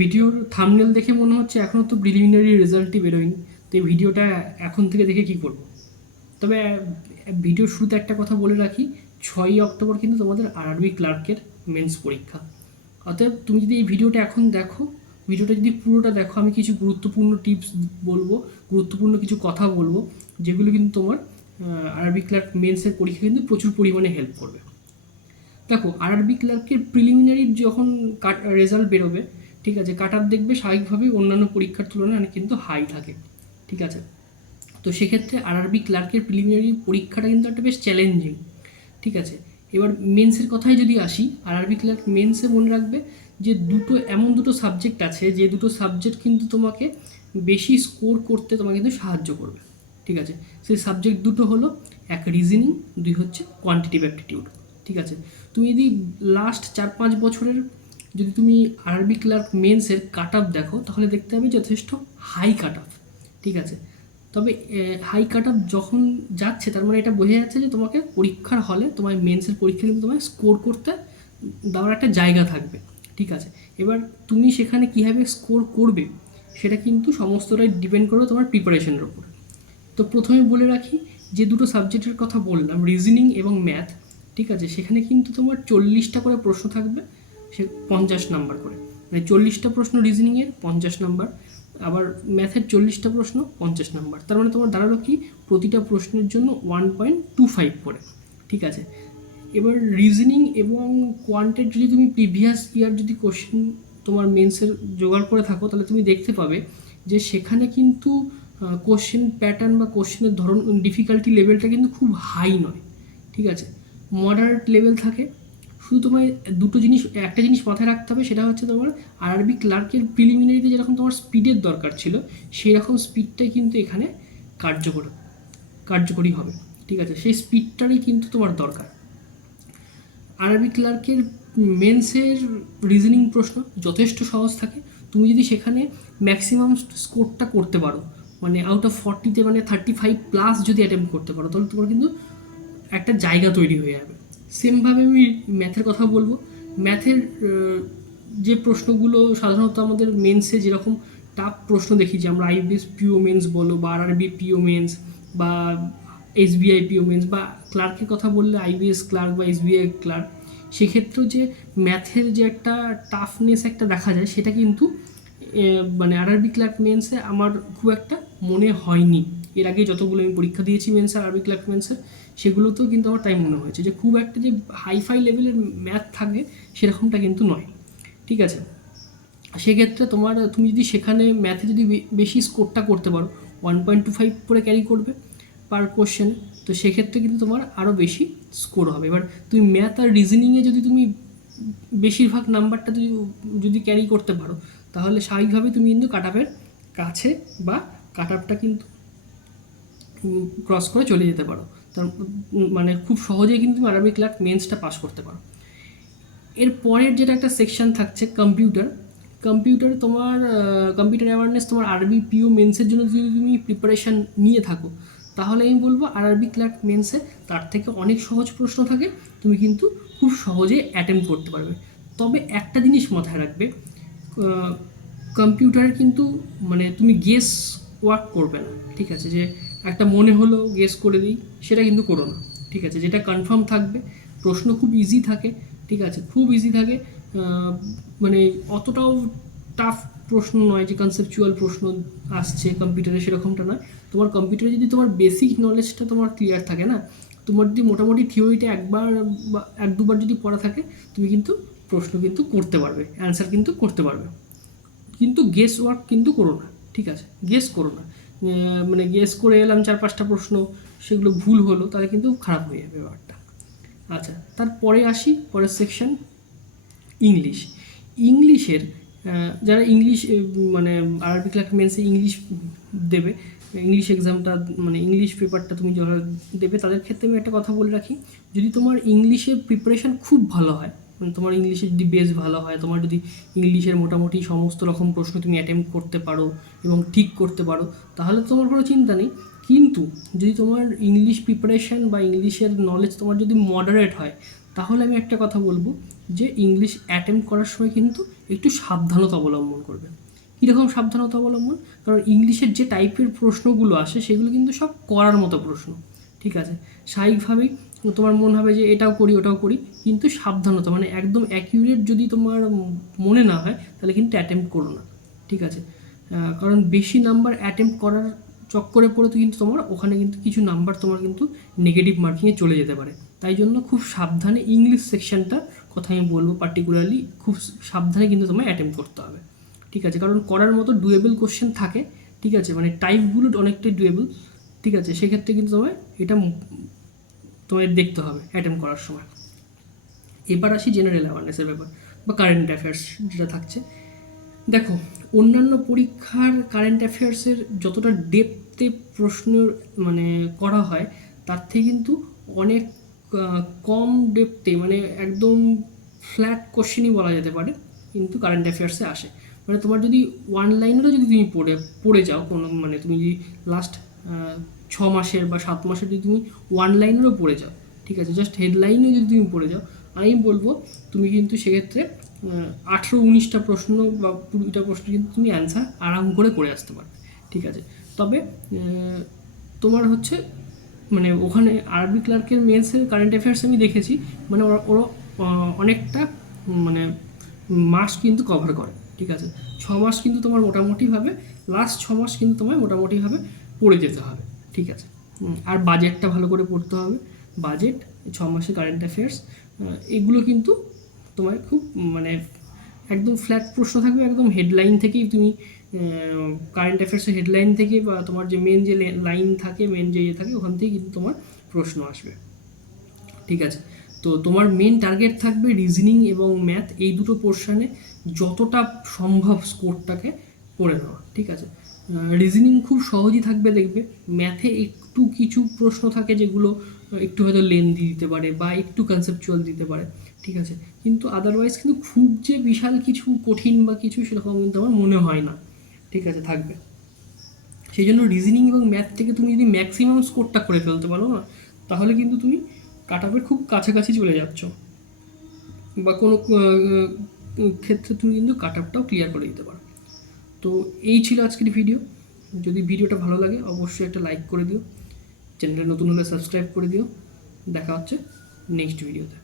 ভিডিওর থামনেল দেখে মনে হচ্ছে এখনও তো প্রিলিমিনারি রেজাল্টই বেরোয়নি। তো এই ভিডিওটা এখন থেকে দেখে কি করব? তবে ভিডিওর শুরুতে একটা কথা বলে রাখি, ছয়ই অক্টোবর কিন্তু তোমাদের আরআরবি ক্লার্কের মেন্স পরীক্ষা। অতএব তুমি যদি এই ভিডিওটা এখন দেখো, ভিডিওটা যদি পুরোটা দেখো, আমি কিছু গুরুত্বপূর্ণ টিপস বলব, গুরুত্বপূর্ণ কিছু কথা বলব, যেগুলো কিন্তু তোমার আরআরবি ক্লার্ক মেন্সের পরীক্ষা কিন্তু প্রচুর পরিমাণে হেল্প করবে। দেখো আরআরবি ক্লার্কের প্রিলিমিনারি যখন রেজাল্ট বেরোবে ঠিক আছে কাট দেখবে স্বাভাবিকভাবেই অন্যান্য পরীক্ষার তুলনায় অনেক কিন্তু হাই থাকে, ঠিক আছে? তো সেক্ষেত্রে আরআরবি ক্লার্কের প্রিলিমিনারি পরীক্ষাটা কিন্তু একটা বেশ চ্যালেঞ্জিং ঠিক আছে? এবার মেন্সের কথায় যদি আসি আরআরবি ক্লার্ক মেন্সে মনে রাখবে যে দুটো, এমন দুটো সাবজেক্ট আছে যে দুটো সাবজেক্ট কিন্তু তোমাকে বেশি স্কোর করতে তোমাকে কিন্তু সাহায্য করবে, ঠিক আছে? সেই সাবজেক্ট দুটো হলো এক রিজনিং দুই হচ্ছে কোয়ান্টিটিভ অ্যাপটিটিউড ঠিক আছে? তুমি যদি লাস্ট চার পাঁচ বছরের যদি তুমি আরবি ক্লার্ক মেন্সের কাট আপ দেখো, তাহলে দেখতে হবে যথেষ্ট হাই কাট আপ ঠিক আছে? তবে হাই কাট আপ যখন যাচ্ছে, তার মানে এটা বোঝা যাচ্ছে যে তোমাকে পরীক্ষার হলে তোমার মেন্সের পরীক্ষা কিন্তু তোমায় স্কোর করতে দেওয়ার একটা জায়গা থাকবে। ঠিক আছে? এবার তুমি সেখানে কীভাবে স্কোর করবে, সেটা কিন্তু সমস্তটাই ডিপেন্ড করবে তোমার প্রিপারেশনের ওপর তো প্রথমে বলে রাখি যে দুটো সাবজেক্টের কথা বললাম রিজনিং এবং ম্যাথ ঠিক আছে? সেখানে কিন্তু তোমার চল্লিশটা করে প্রশ্ন থাকবে। সে পঞ্চাশ নাম্বার করে। মানে চল্লিশটা প্রশ্ন রিজনিংয়ের পঞ্চাশ নাম্বার। আবার ম্যাথের চল্লিশটা প্রশ্ন, পঞ্চাশ নাম্বার। তার মানে তোমার দাঁড়াল কি? প্রতিটা প্রশ্নের জন্য ওয়ান পয়েন্ট টু ফাইভ করে। ঠিক আছে? এবার রিজনিং এবং কোয়ান্টের যদি তুমি প্রিভিয়াস ইয়ার যদি কোশ্চেন তোমার মেন্সের জোগাড় করে থাকো, তাহলে তুমি দেখতে পাবে যে সেখানে কিন্তু কোশ্চেন প্যাটার্ন বা কোশ্চেনের ধরন ডিফিকাল্টি লেভেলটা কিন্তু খুব হাই নয়। ঠিক আছে? মডারেট লেভেল থাকে। শুধু তোমায় দুটো জিনিস, একটা জিনিস মাথায় রাখতে হবে, সেটা হচ্ছে তোমার আরআরবি ক্লার্কের প্রিলিমিনারিতে যেরকম তোমার স্পিডের দরকার ছিল সেই রকম স্পিডটাই কিন্তু এখানে কার্যকর, কার্যকরী হবে। ঠিক আছে? সেই স্পিডটারই কিন্তু তোমার দরকার। আরবি ক্লার্কের মেন্সের রিজনিং প্রশ্ন যথেষ্ট সহজ থাকে। তুমি যদি সেখানে ম্যাক্সিমাম স্কোরটা করতে পারো মানে আউট অফ ফর্টিতে মানে থার্টি ফাইভ প্লাস যদি অ্যাটেম্প করতে পারো, তাহলে তোমার কিন্তু একটা জায়গা তৈরি হয়ে যাবে। সেমভাবে আমি ম্যাথের কথা বলব। ম্যাথের যে প্রশ্নগুলো সাধারণত আমাদের মেন্সে যেরকম টাফ প্রশ্ন দেখি, যে আমরা আইবিএস পিও মেন্স বলো বা আরআরবি পিও মেন্স বা এসবিআই পিও মেন্স বা ক্লার্কের কথা বললে আইবিএস ক্লার্ক বা এসবিআই ক্লার্ক সেক্ষেত্রেও যে ম্যাথের যে একটা টাফনেস একটা দেখা যায়, সেটা কিন্তু মানে আরআরবি ক্লার্ক মেন্সে আমার খুব একটা মনে হয়নি। এর আগে যতগুলো আমি পরীক্ষা দিয়েছি মেন্সের আরবি ক্লার্ক মেন্সের সেগুলোতেও কিন্তু আমার তাই মনে হয়েছে যে খুব একটা যে হাইফাই লেভেলের ম্যাথ থাকে সেরকমটা কিন্তু নয়। ঠিক আছে? সেক্ষেত্রে তোমার, তুমি যদি সেখানে ম্যাথে যদি বেশি স্কোরটা করতে পারো ওয়ান পয়েন্ট টু ফাইভ করে ক্যারি করবে পার কোশ্চেন তো সেক্ষেত্রে কিন্তু তোমার আরও বেশি স্কোর হবে। এবার তুমি ম্যাথ আর রিজনিংয়ে যদি তুমি বেশিরভাগ নাম্বারটা যদি যদি ক্যারি করতে পারো, তাহলে স্বাভাবিকভাবে তুমি কিন্তু কাট কাছে বা কাট কিন্তু ক্রস করে চলে যেতে পারো। মানে খুব সহজেই কিন্তু তুমি আরবি ক্লার্ক মেন্সটা পাস করতে পারো। এর পরের যেটা একটা সেকশন থাকছে কম্পিউটার কম্পিউটার তোমার কম্পিউটার অ্যাওয়ারনেস তোমার আরবি পিও মেন্সের জন্য যদি তুমি প্রিপারেশান নিয়ে থাকো, তাহলে আমি বলব আর আরবি ক্লার্ক মেন্সে তার থেকে অনেক সহজ প্রশ্ন থাকে, তুমি কিন্তু খুব সহজে অ্যাটেম্প করতে পারবে। তবে একটা জিনিস মাথায় রাখবে কম্পিউটারে কিন্তু মানে তুমি গেস ওয়ার্ক করবে না, ঠিক আছে? যে একটা মনে হলো গেস করে দিই, সেটা কিন্তু করো না। ঠিক আছে, যেটা কনফার্ম থাকবে, প্রশ্ন খুব ইজি থাকে, ঠিক আছে? খুব ইজি থাকে মানে অতটাও টাফ প্রশ্ন নয় যে কনসেপচুয়াল প্রশ্ন আসছে কম্পিউটারে সেরকমটা নয়। তোমার কম্পিউটারে যদি তোমার বেসিক নলেজটা তোমার ক্লিয়ার থাকে না, তোমার যদি মোটামুটি থিওরিটা একবার বা এক দুবার যদি পড়া থাকে, তুমি কিন্তু প্রশ্ন কিন্তু করতে পারবে অ্যান্সার কিন্তু করতে পারবে। কিন্তু গেস ওয়ার্ক কিন্তু করো না, ঠিক আছে? গেস করো না। মানে গেস করে এলাম চার পাঁচটা প্রশ্ন, সেগুলো ভুল হলো, তাহলে কিন্তু খারাপ হয়ে যাবে ব্যাপারটা। আচ্ছা তারপরে আসি, পরের সেকশন ইংলিশ ইংলিশের যারা ইংলিশ মানে আরবি ক্লার্ক মেন্সে ইংলিশ দেবে ইংলিশ এক্সামটা মানে ইংলিশ পেপারটা তুমি যারা দেবে, তাদের ক্ষেত্রে আমি একটা কথা বলে রাখি, যদি তোমার ইংলিশের প্রিপারেশান খুব ভালো হয় মানে তোমার ইংলিশের যদি বেস ভালো হয়, তোমার যদি ইংলিশের মোটামুটি সমস্ত রকম প্রশ্ন তুমি অ্যাটেম্প করতে পারো এবং ঠিক করতে পারো, তাহলে তোমার কোনো চিন্তা নেই। কিন্তু যদি তোমার ইংলিশ প্রিপারেশান বা ইংলিশের নলেজ তোমার যদি মডারেট হয়, তাহলে আমি একটা কথা বলব যে ইংলিশ অ্যাটেম্প করার সময় কিন্তু একটু সাবধানতা অবলম্বন করবে। কীরকম সাবধানতা অবলম্বন? কারণ ইংলিশের যে টাইপের প্রশ্নগুলো আসে, সেগুলো কিন্তু সব করার মতো প্রশ্ন। ঠিক আছে? স্বাভাবিকভাবেই তোমার মন হবে যে এটাও করি, ওটাও করি। কিন্তু সাবধানতা মানে একদম অ্যাকিউরেট যদি তোমার মনে না হয়, তাহলে কিন্তু অ্যাটেম্প্ট করো না। ঠিক আছে? কারণ বেশি নাম্বার অ্যাটেম্প্ট করার চক্করে পড়ে তো কিন্তু তোমার ওখানে কিন্তু কিছু নাম্বার তোমার কিন্তু নেগেটিভ মার্কিংয়ে চলে যেতে পারে। তাই জন্য খুব সাবধানে ইংলিশ সেকশনটা কথা আমি বলব পার্টিকুলারলি খুব সাবধানে কিন্তু তোমায় অ্যাটেম্প করতে হবে। ঠিক আছে? কারণ করার মতো ডুয়েবল কোশ্চেন থাকে। ঠিক আছে? মানে টাইপগুলো অনেকটাই ডুয়েবল ঠিক আছে? সেক্ষেত্রে কিন্তু তোমায় এটা তোমায় দেখতে হবে অ্যাটেম্প করার সময়। এবার আসি জেনারেল অ্যাওয়ারনেসের ব্যাপার বা কারেন্ট অ্যাফেয়ার্স যেটা থাকছে। দেখো, অন্যান্য পরীক্ষার কারেন্ট অ্যাফেয়ার্সের যতটা ডেপতে প্রশ্ন মানে করা হয়, তার থেকে কিন্তু অনেক কম ডেপতে মানে একদম ফ্ল্যাট কোশ্চেনই বলা যেতে পারে, কিন্তু কারেন্ট অ্যাফেয়ার্সে আসে। মানে তোমার যদি ওয়ান লাইনেরও যদি তুমি পড়ে পড়ে যাও কোনো মানে তুমি যদি লাস্ট ছ মাসের বা সাত মাসের যদি তুমি ওয়ান লাইনেরও পড়ে যাও, ঠিক আছে? জাস্ট হেডলাইনে যদি তুমি পড়ে যাও, আমি বলব তুমি কিন্তু সেক্ষেত্রে আঠেরো, উনিশটা প্রশ্ন বা কুড়িটা প্রশ্ন কিন্তু তুমি অ্যান্সার আরাম করে করে আসতে পারবে, ঠিক আছে? তবে তোমার হচ্ছে মানে ওখানে আরবি ক্লার্কের মেন্সের কারেন্ট অ্যাফেয়ার্স আমি দেখেছি মানে ওরা ওরা অনেকটা মানে মাস কিন্তু কভার করে, ঠিক আছে? ছ মাস কিন্তু তোমার মোটামুটিভাবে লাস্ট ছ মাস কিন্তু তোমায় মোটামুটিভাবে পড়ে যেতে হবে। ঠিক আছে। আর বাজেটটা ভালো করে পড়তে হবে। বাজেট ছ মাসের কারেন্ট অ্যাফেয়ার্স এগুলো কিন্তু তোমার খুব মানে একদম ফ্ল্যাট প্রশ্ন থাকবে, একদম হেডলাইন থেকেই তুমি কারেন্ট অ্যাফেয়ার্সের হেডলাইন থেকে বা তোমার যে মেন যে লাইন থাকে মেন যে ইয়ে থাকে, ওখান থেকেই কিন্তু তোমার প্রশ্ন আসবে। ঠিক আছে? তো তোমার মেন টার্গেট থাকবে রিজনিং এবং ম্যাথ এই দুটো পোর্শানে যতটা সম্ভব স্কোরটাকে করে নেওয়া ঠিক আছে? রিজনিং খুব সহজই থাকবে দেখবে। ম্যাথে একটু কিছু প্রশ্ন থাকে যেগুলো একটু হয়তো লেন্দি দিতে পারে বা একটু কনসেপচুয়াল দিতে পারে, ঠিক আছে? কিন্তু আদারওয়াইজ কিন্তু খুব যে বিশাল কিছু কঠিন বা কিছু সেরকম কিন্তু আমার মনে হয় না, ঠিক আছে? থাকবে। সেই জন্য রিজনিং এবং ম্যাথ থেকে তুমি যদি ম্যাক্সিমাম স্কোরটা করে ফেলতে পারো না, তাহলে কিন্তু তুমি কাট অফের খুব কাছাকাছি চলে যাচ্ছ। বা কোনো ক্ষেত্রে তুমি কিন্তু কাট আপটাও ক্লিয়ার করে দিতে পারো। তো এই ছিল আজকের ভিডিও যদি ভিডিওটা ভালো লাগে, অবশ্যই একটা লাইক করে দিও। চ্যানেলটা নতুন হলে সাবস্ক্রাইব করে দিও। দেখা হচ্ছে নেক্সট ভিডিওতে